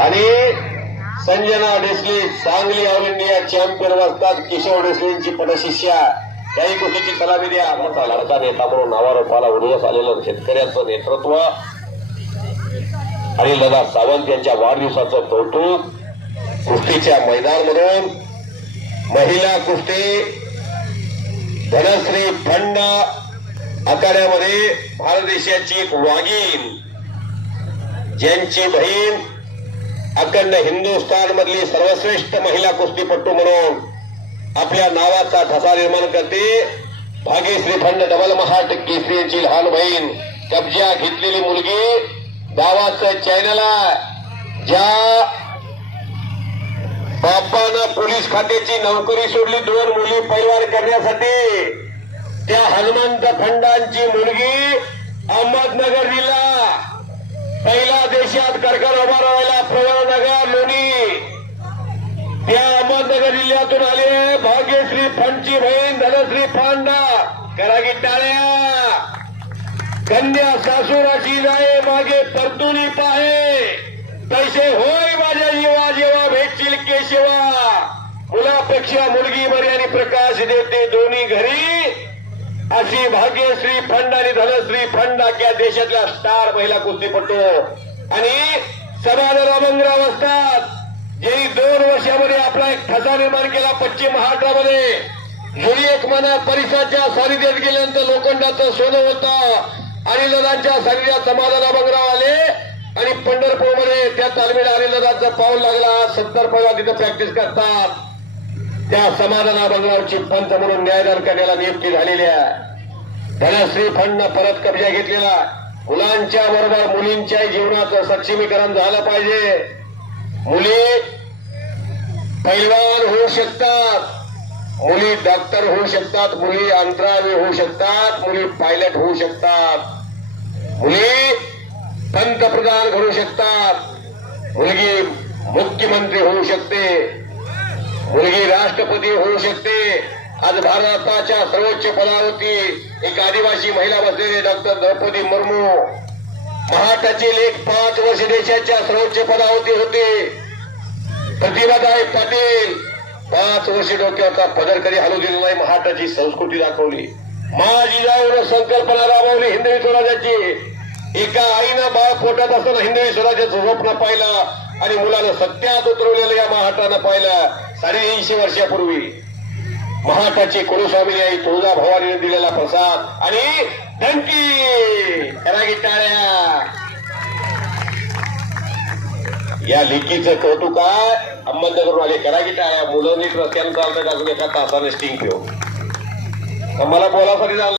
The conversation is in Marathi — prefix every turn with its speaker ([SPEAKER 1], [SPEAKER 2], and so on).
[SPEAKER 1] आणि Sanjana Desale Sangli all India champion वाजतात. किशोर डेसलेंची पदशिष्या त्याही गोष्टीची सलामी द्या. मोठा लाडका नेता म्हणून नावारोपाला उदयास आलेलं शेतकऱ्यांचं नेतृत्व. आणि लदा सावंत यांच्या वाढदिवसाचं कौतुक. कुस्तीच्या मैदानमधून महिला कुस्ती धनश्री फंड आखाड्यामध्ये भारत देशाची एक वाघीण ज्यांची बहीण अखंड हिंदुस्थान मधली सर्वश्रेष्ठ महिला कुस्तीपट्टू म्हणून आपल्या नावाचा ठसा निर्माण करते. भाग्यश्री फंड डबल महाट केसरीची लहान बहीण कब्जा घेतलेली मुलगी गावाचं चॅनल ज्या बाप्पानं पोलीस खात्याची नोकरी सोडली दोन मुली परिवार करण्यासाठी त्या हनुमंत खंडांची मुलगी अहमदनगर जिल्हा पहिला देशात कारखाना उभा राहायला प्रवरनगर लोणी त्या अहमदनगर जिल्ह्यातून आले भाग्यश्री फंडची बहीण धनश्री फांडा करा टाळ्या. कन्या सासुराची जाय मागे परतुनी पाहे. पैसे होय माझ्या जीवा जेव्हा भेटशील केशवा. मुलापेक्षा मुलगी मर्यादी प्रकाश देते दोन्ही घरी. अशी भाग्यश्री फंड आणि धनश्री फंड या देशातल्या स्टार महिला कुस्तीपटू. आणि समाधान अभंगराव असतात ज्यांनी दोन वर्षामध्ये आपला एक ठसा निर्माण केला पश्चिम महाराष्ट्रामध्ये. जुनी एक मना परिसराच्या सानिध्यात गेल्यानंतर लोखंडाचं सोनं होतं आणि लदांच्या सानिध्यात समाधान अभंगराव आले. आणि पंढरपूरमध्ये त्या तालमीला आणि लदांचं पाऊल लागला. सत्तर पैवा तिथं प्रॅक्टिस करतात. त्या समाधाना बंगलावरची पंच म्हणून न्यायदान करण्याला नियुक्ती झालेली आहे. धनश्री फंडनं परत कब्जा घेतलेला. मुलांच्या बरोबर मुलींच्या जीवनाचं सक्षमीकरण झालं पाहिजे. मुली पैलवान होऊ शकतात. मुली डॉक्टर होऊ शकतात. मुली अंतराळी होऊ शकतात. मुली पायलट होऊ शकतात. मुली पंतप्रधान घडू शकतात. मुलगी मुख्यमंत्री होऊ शकते. मुलगी राष्ट्रपती होऊ शकते. आज भारताच्या सर्वोच्च पदावरती एक आदिवासी महिला बसलेली डॉक्टर द्रौपदी मुर्मू. महाराष्ट्राचे लेख पाच वर्ष देशाच्या सर्वोच्च पदावरती होते. प्रतिभाताई पाटील पाच वर्ष डोक्याचा पदर कधी हलू दिला नाही महाराष्ट्राची संस्कृती दाखवली. माझी जाऊन संकल्पना राबवली हिंदवी स्वराज्याची. एका आईनं बाळ पोटात असताना हिंदवी स्वराज्याचं स्वप्न पाहिलं आणि मुलानं सत्यात उतरवलेलं या महाराष्ट्रानं पाहिलं. साडेऐंशी वर्षापूर्वी महाटाचे कुलस्वामिनी आई तुळजा भवानीने दिलेला प्रसाद आणि धनकी करा टाळ्या! या लेकीचं कौतुक आहे. अहमदनगर वाले टाळ्या. मुलं नीट रस्त्यानं चालतात अजून एका तासाने स्टिंग ठेव मला बोलासाठी